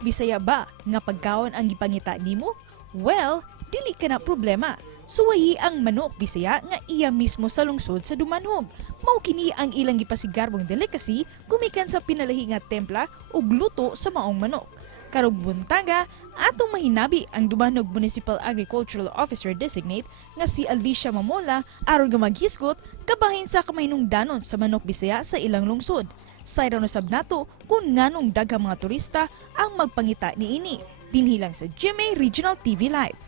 Bisaya ba nga pagkaon ang gipangita nimo? Well, dili ka na problema. Suwayi ang manok Bisaya nga iya mismo sa lungsod sa Dumanhog. Mao kini ang ilang gipasigarbong delicacy gumikan sa pinalahi nga templa ug luto sa maong manok. Karong buntaga, atong mahinabi ang Dumanhog Municipal Agricultural Officer Designate nga si Alicia Mamola aron nga maghisgot kabahin sa kamahinungdanon sa manok Bisaya sa ilang lungsod. Sayra no sab nato kung nganong daghang mga turista ang magpangita niini dinhi lang sa GMA Regional TV Live.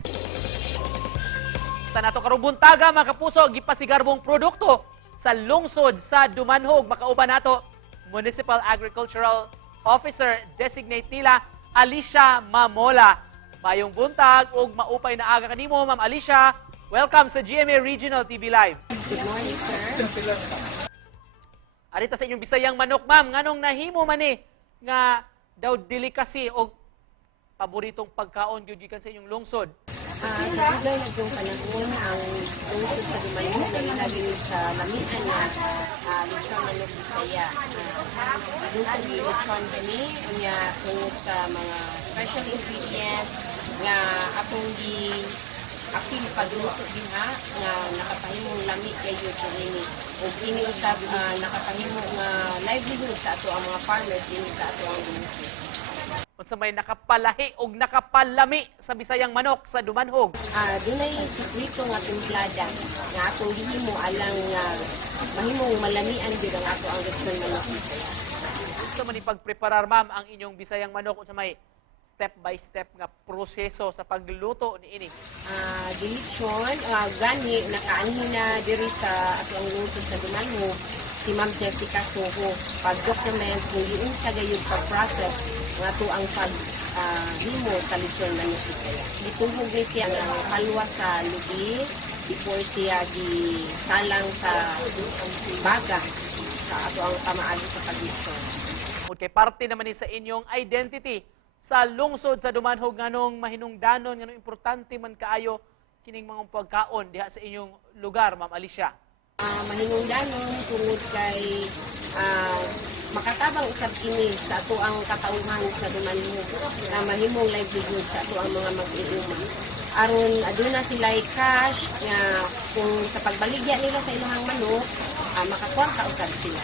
Nato karong buntaga mga kapuso gipasigarbong produkto sa lungsod sa Dumanhog. Makauban nato Municipal Agricultural Officer Designate nila Alicia Mamola. Mayong buntag ug maupay na aga kanimo Ma'am Alicia. Welcome sa GMA Regional TV Live. Good morning, sir. Arita sa inyong Bisayang manok, ma'am, nganong nahimo man ni nga daw delicacy o paboritong pagkaon gyud gikan sa inyong lungsod? Sa tugay na itong panahon, ang lungsod sa Dumanhog na ilagay sa lamian na lechon manok Bisaya. Lungsod ni lechon kani, niya tungod sa mga special ingredients nga atong akil pagluto din nga nakapahimong lami kayo sa ini. O ini usab nakapahimong livelihood sa ato ang mga farmers din sa ato ang lungsod. Unsa may nakapalahi o nakapalami sa Bisayang manok sa Dumanhog? Dunay sikrito nga timplada nga atong gihimo alang mahimong malamian gyud ang ato ang lechon manok Bisaya. Unsa man ipagpreparar ma'am ang inyong Bisayang manok unsa may step by step nga proseso sa pagluto niini? Lechon gani nakaanhi na diri sa ato ang lungsod sa Dumanhog si Ma'am Jessica Soho pag-document kung giunsa gayud pag-process nga to ang paghimo sa lechon manok Bisaya. Gituhog ni siya nga kalwa sa lubi before siya gisalang sa baga sa ato ang pamaagi sa paglechon. Kay parte naman ni sa inyong identity sa lungsod sa Dumanhog nganong mahinungdanon nganong importante man kaayo kining mga pagkaon diha sa inyong lugar, Ma'am Alicia. Mahinungdanon tungod kay makatabang usab kini sa ato ang katauhan sa Dumanhog na mahimong livelihood sa ato ang mga mag-iuma. Aron aduna sila cash nga kung sa pagbaligya nila sa ilang manok makakwarta usab sila.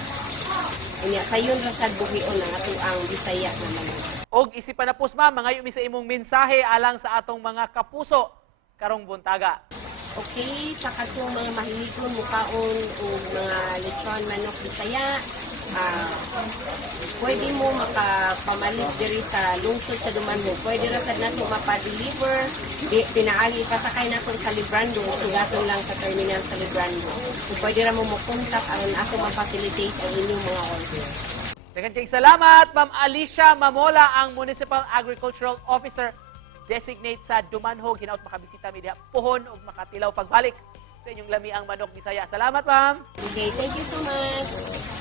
Unya sayon ra sad buhion ang ato ang Bisaya nga manok. Og isipan na pus ma'am, mangayo mi sa imong mensahe alang sa atong mga kapuso karong buntaga. Okay, sa katong mga mahiligon mukaon o mga lechon manok Bisaya, pwede mo makapamalit diri sa lungsod sa Dumanhog. Pwede ra sad nato mapa-deliver, pinaagi pasakay nato sa Librando, sugaton lang sa terminal sa Librando. So pwede ra mo mo-contact aron ako ma-facilitate ang inyong mga order. Daghang kayong salamat, Ma'am Alicia Mamola, ang Municipal Agricultural Officer Designate sa Dumanhog. Hinaut makabisita mi diha pohon ug makatilaw pagbalik sa inyong lami ang manok Bisaya. Salamat, ma'am. Okay, thank you so much.